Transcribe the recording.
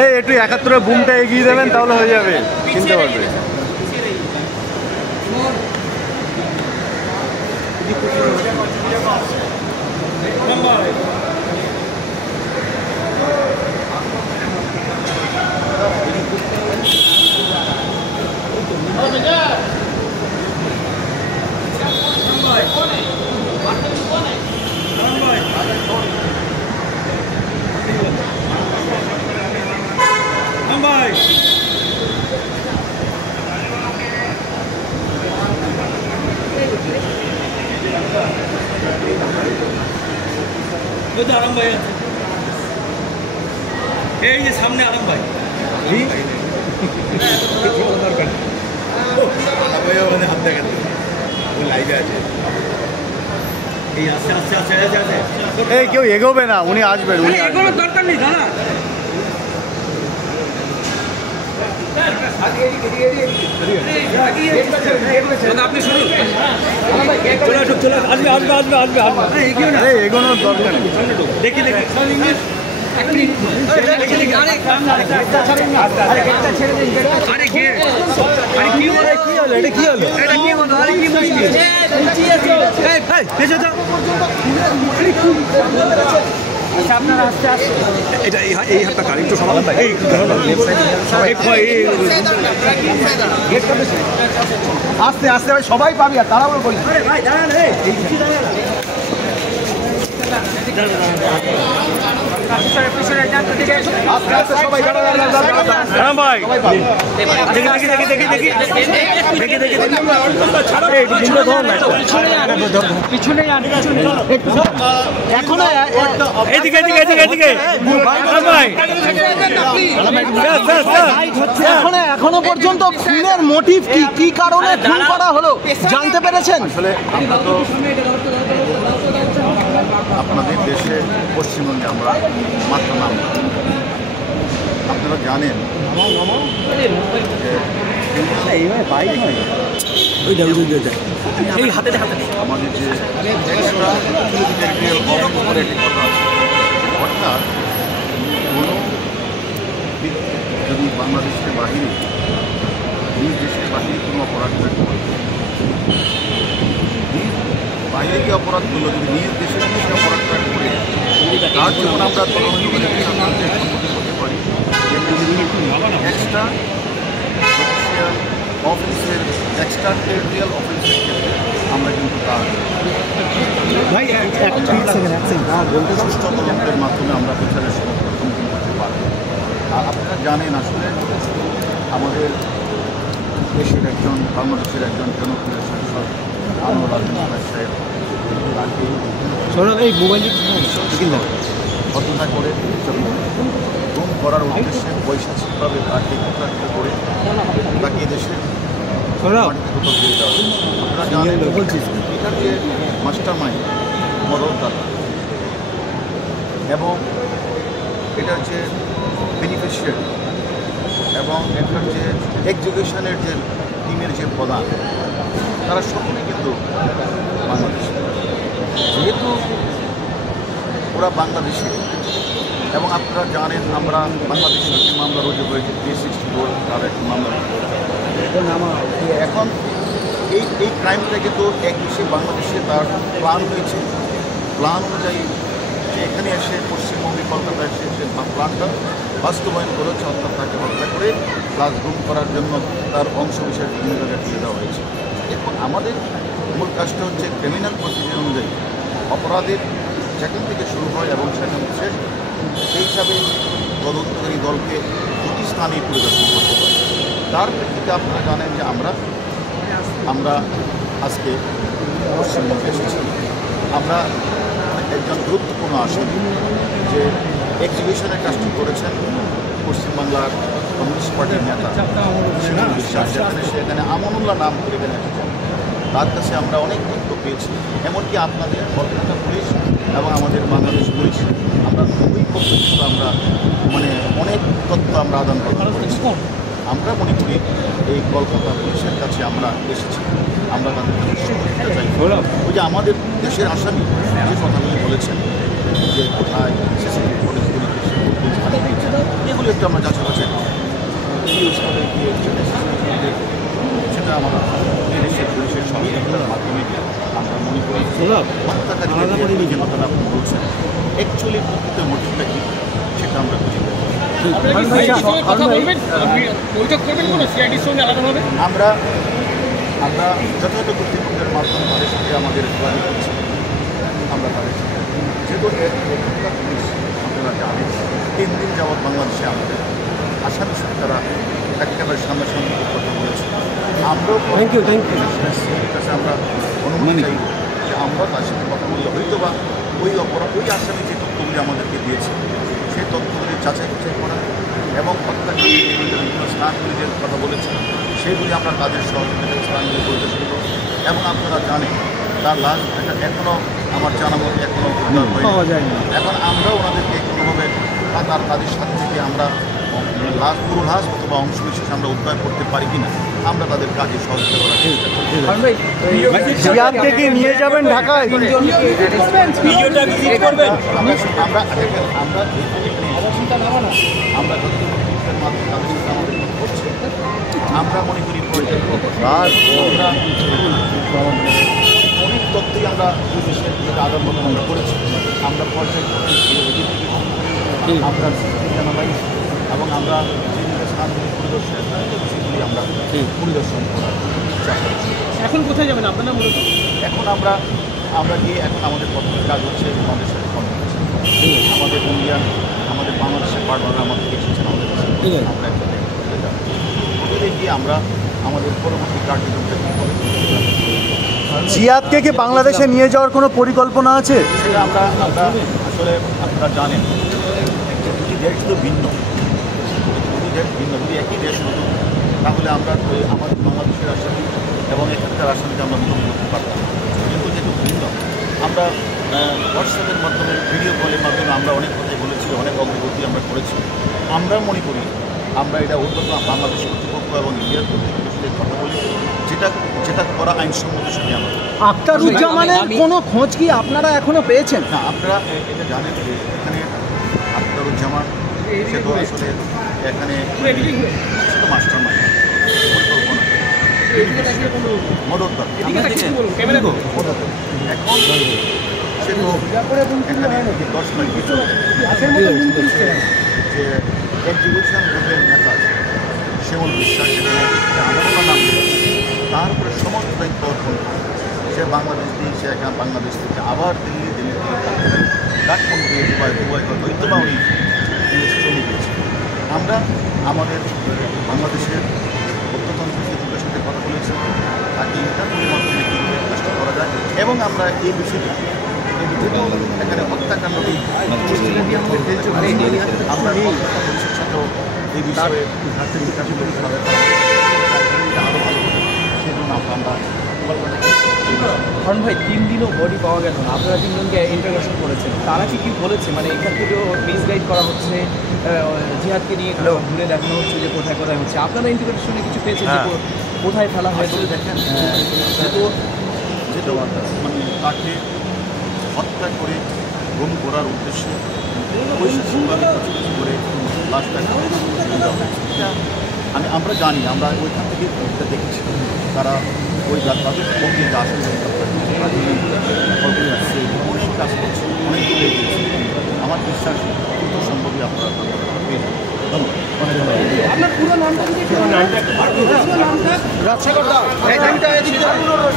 এই একটু 71 বুমটা এগিয়ে দেবেন, তাহলে হয়ে যাবে, চিনতে পারবে। আরাম ভাই আছে, এই যে সামনে আরাম ভাই হাত দেখেন লাইভে আছে। এই আস্তে আস্তে আস্তে আস্তে এই কেউ এগোবে না, উনি আসবেন, উনি এগোনোর দরকার নেই দাদা। আপনি শুনুন, চলে আসবে আসবে আসবে আসবে আসবে, এগোনোর দরকার নেই। দেখি দেখি আপনারা আস্তে আস্তে এটা এই হাতটা কার একটু সমাধান ভাই, আস্তে আস্তে ভাই, সবাই পাবি, আর তাড়াহুড়ো করি ভাই দাঁড়ান। এখনো পর্যন্ত খুনের মোটিভ কি কারণে খুন করা হলো জানতে পেরেছেন? আপনাদের দেশে পশ্চিমবঙ্গে আমরা মাত্র নাম, আপনারা জানেন আমাদের যে এক্সট্রা টেরিটোরিয়াল অপারেটিং কথা আছে, অর্থাৎ কোনো যদি বাংলাদেশের বাহিরে নিজ দেশের বাহিরে কোনো অপরাধ করে, বাইরে গিয়ে অপরাধ করলো, যদি নিজ দেশের দেশে অপরাধটা করে তার জন্য আমরা তদন্ত করে সম্মতি করতে পারি। এক্সট্রা জুডিশিয়াল অফিসের এক্সট্রা টেরিটোরিয়াল অফিসের ক্ষেত্রে আমরা কিন্তু তার সুষ্ঠু তদন্তের মাধ্যমে আমরা বিচারের সম্মুখীন করতে পারি। আর আপনারা জানেন আসলে আমাদের দেশের একজন বাংলাদেশের একজন জনপ্রিয় সাংসদ আনোয়ার সাহেব তাকে ঘটনা করে গুম করার উদ্দেশ্যে বৈশাখিকভাবে তাকে প্রতারিত করে তাকে এদেশে দিয়ে দেওয়া। আপনারা জানেন এটার যে মাস্টার মাইন্ড মদতদাতা এবং এটার যে বেনিফিশিয়ারি এবং এটার যে এক্সিকিউশনের যে টিমের যে প্রধান, তারা সকলেই কিন্তু বাংলাদেশে। যেহেতু ওরা বাংলাদেশে এবং আপনারা জানেন আমরা বাংলাদেশের একটি মামলা রুজু হয়েছে 364, তার একটি মামলা এখন এই ক্রাইমটা কিন্তু এক দেশে বাংলাদেশে তার প্ল্যান হয়েছে। প্ল্যান অনুযায়ী যে এখানে এসে পশ্চিমবঙ্গে কলকাতায় এসে সে প্ল্যানটা বাস্তবায়ন করেছে, অর্থাৎ তাকে হত্যা করে প্লাস গুম করার জন্য তার অংশ বিশেষ ভূমিকা দিয়ে দেওয়া হয়েছে। এখন আমাদের মূল কাজটা হচ্ছে ক্রিমিনাল প্রসিডিউর অনুযায়ী অপরাধের যেখান থেকে শুরু হয় এবং সেখান শেষ, সেই হিসাবে তদন্তকারী দলকে দুটি স্থানে পরিদর্শন করতে পারে। তার প্রেক্ষিতে আপনারা জানেন যে আমরা আজকে পশ্চিমবঙ্গে এসেছি। আমরা একজন গুরুত্বপূর্ণ আসামি যে এক্সিকিউশনের কাজটি করেছেন পশ্চিমবাংলার কমিউনিস্ট পার্টির নেতা শিমুল বিশ্বাস, যেখানে সেখানে আমানুল্লাহ নাম করে এখানে এসেছেন। তার কাছে আমরা অনেক তথ্য পেয়েছি, এমনকি আপনাদের কলকাতা পুলিশ এবং আমাদের বাংলাদেশ পুলিশ আমরা খুবই পর্যন্ত আমরা অনেক তথ্য আমরা আদান প্রদান করেছি। আমরা মনে করি এই কলকাতা পুলিশের কাছে আমরা এসেছি, আমরা তাদের কাছে সহযোগিতা চাই। ওই যে আমাদের দেশের আসামি যে কথাগুলি বলেছেন যে কোথায় সিসিটিভি ফুটেজগুলি এগুলি একটু আমরা যাচাই বাছাই করব। সেটা আমরা দেশের পুলিশের সহযোগিতার মাধ্যমে আমরা মনে করি হত্যাকারী যে কথাটা আপনি বলছেন অ্যাকচুয়ালি প্রকৃত মোটিভটা কী সেটা আমরা বুঝে দেবো। আমরা আমরা যথাযথ কর্তৃপক্ষের মাধ্যমে তাদের সাথে আমাদের যোগাযোগ করছি। আমরা তাদের সাথে যেহেতু এখানকার পুলিশ আপনারা জানেন 3 দিন যাবৎ বাংলাদেশে আমাদের আসামির সাথে তারা একেবারে সামনাসামনি কথা বলেছে। আমরাও কাছে আমরা অনুমতি চাইব যে আমরা তার সাথে কথা বললে হয়তো বা ওই আসামি যে তথ্যগুলি আমাদেরকে দিয়েছে সেই তথ্যগুলি যাচাই বাছাই করা এবং হত্যাকারী বিভিন্ন স্থানগুলি যে কথা বলেছে সেগুলি আমরা তাদের সহযোগিতার স্থানগুলি পরিদর্শন করব। এবং আপনারা জানেন তার লাশ এখনও আমার জানা মতো এখনও উদ্ধার হয়নি। এখন আমরাও ওনাদেরকে কোনোভাবে তাদের সাথে থেকে আমরা লাশ পুরো লাশ অথবা অংশ বিশেষ আমরা উদ্ধার করতে পারি কিনা আমরা তাদের কাজে সহযোগিতা করার চেষ্টা করি। জিয়াদকে কি নিয়ে যাবেন ঢাকায়? আমরা মনে করি অনেক তথ্যই আমরা দেশের আদান প্রদান আমরা করেছি। আমরা পর্যায়ে আমরা এবং আমরা যে স্থানগুলি পরিদর্শন সেগুলি আমরা পরিদর্শন করার চেষ্টা করছি। এখন কোথায় যাবেন আপনারা মূলত? এখন আমরা গিয়ে এখন আমাদের প্রথম কাজ হচ্ছে আমাদের সাথে কমিউনিকেশন। আমাদের ইন্ডিয়ান আমাদের বাংলাদেশের পার্টনাররা আমাদের এসেছেন আমাদের কাছে আমরা একসাথে যাব। ওদের গিয়ে আমরা আমাদের পরবর্তী কার্যক্রমটা কী হবে জিয়াদকে কি বাংলাদেশে নিয়ে যাওয়ার কোনো পরিকল্পনা আছে? সেটা আমরা আসলে আপনারা জানেন দুটি দেশ তো ভিন্ন, দুটি দেশ ভিন্ন। যদি একই দেশ হতো তাহলে আমরা আমাদের বাংলাদেশের আসামি এবং এখানকার আসামিকে আমরা মিলন করতে পারতাম। কিন্তু যেহেতু ভিন্ন আমরা হোয়াটসঅ্যাপের মাধ্যমে ভিডিও কলের মাধ্যমে আমরা অনেক কথাই বলেছি, অনেক অগ্রগতি আমরা করেছি। আমরা মনে করি আমরা এটা অন্তত বাংলাদেশ কর্তৃপক্ষ এবং ইন্ডিয়ার কর্তৃপক্ষের সাথে কথা বলি যেটা করা আইনসম্মত সেটি আমরা। আখতারুজ্জামানের কোনো খোঁজ কি আপনারা এখনো পেয়েছেন? না, আপনারা এটা জানেন যে এখানে আখতারুজ্জামান সে তো আসলে এখানে সে তো মাস্টার মাইন্ড পরিকল্পনা মদত এখন সে তো এখানে 10 মিনিট কিছু যে এক্সিবিশন গ্রুপের নেতা আছে শিমুল বিশ্বাস সেখানে আন্দোলনের নাম তার উপরে সমস্ত দায়িত্ব অর্পণ করে সে বাংলাদেশ দিয়ে সে এখানে বাংলাদেশ থেকে আবার দিল্লি থেকে কাঠমান্ডু দিয়ে দুবাই হয়তো বা উনি চলে গিয়েছে। আমরা আমাদের বাংলাদেশের অর্থতন্ত্রের সাথে কথা বলেছি তাকে ইন্টারভিউর মাধ্যমে কীভাবে চেষ্টা করা যায় এবং আমরা এই বিষয়টি এখানে হত্যাকাণ্ডটি আমরা পুলিশের সাথেও এই বিষয়ে আরও ভালো সেই জন্য আমরা কারণ ভাই 3 দিনও বডি পাওয়া গেল না, আপনারা 3 জনকে ইন্টারোগেশন করেছেন, তারা কি বলেছে? মানে এখান থেকেও মিসগাইড করা হচ্ছে, জিহাদকে নিয়ে ঘুরে দেখানো হচ্ছে যে কোথায় কোথায় হচ্ছে। আপনারা ইন্টারোগেশনে কিছু পেয়েছেন যে কোথায় ফেলা হয়েছে? দেখেন যেহেতু মানে তাকে হত্যা করে গুম করার উদ্দেশ্যে বৈশিষ্ট্যভাবে কিছু কিছু করে লাশটা আমরা জানি, আমরা ওইখান থেকে দেখেছি তারা ওই তাদের মধ্যে যে আসলে অনেক কাজ করছে, অনেক দূরে গিয়েছে। আমার বিশ্বাস যত সম্ভবই আপনারা পেয়ে যাবেন। আপনার পুরো নামটা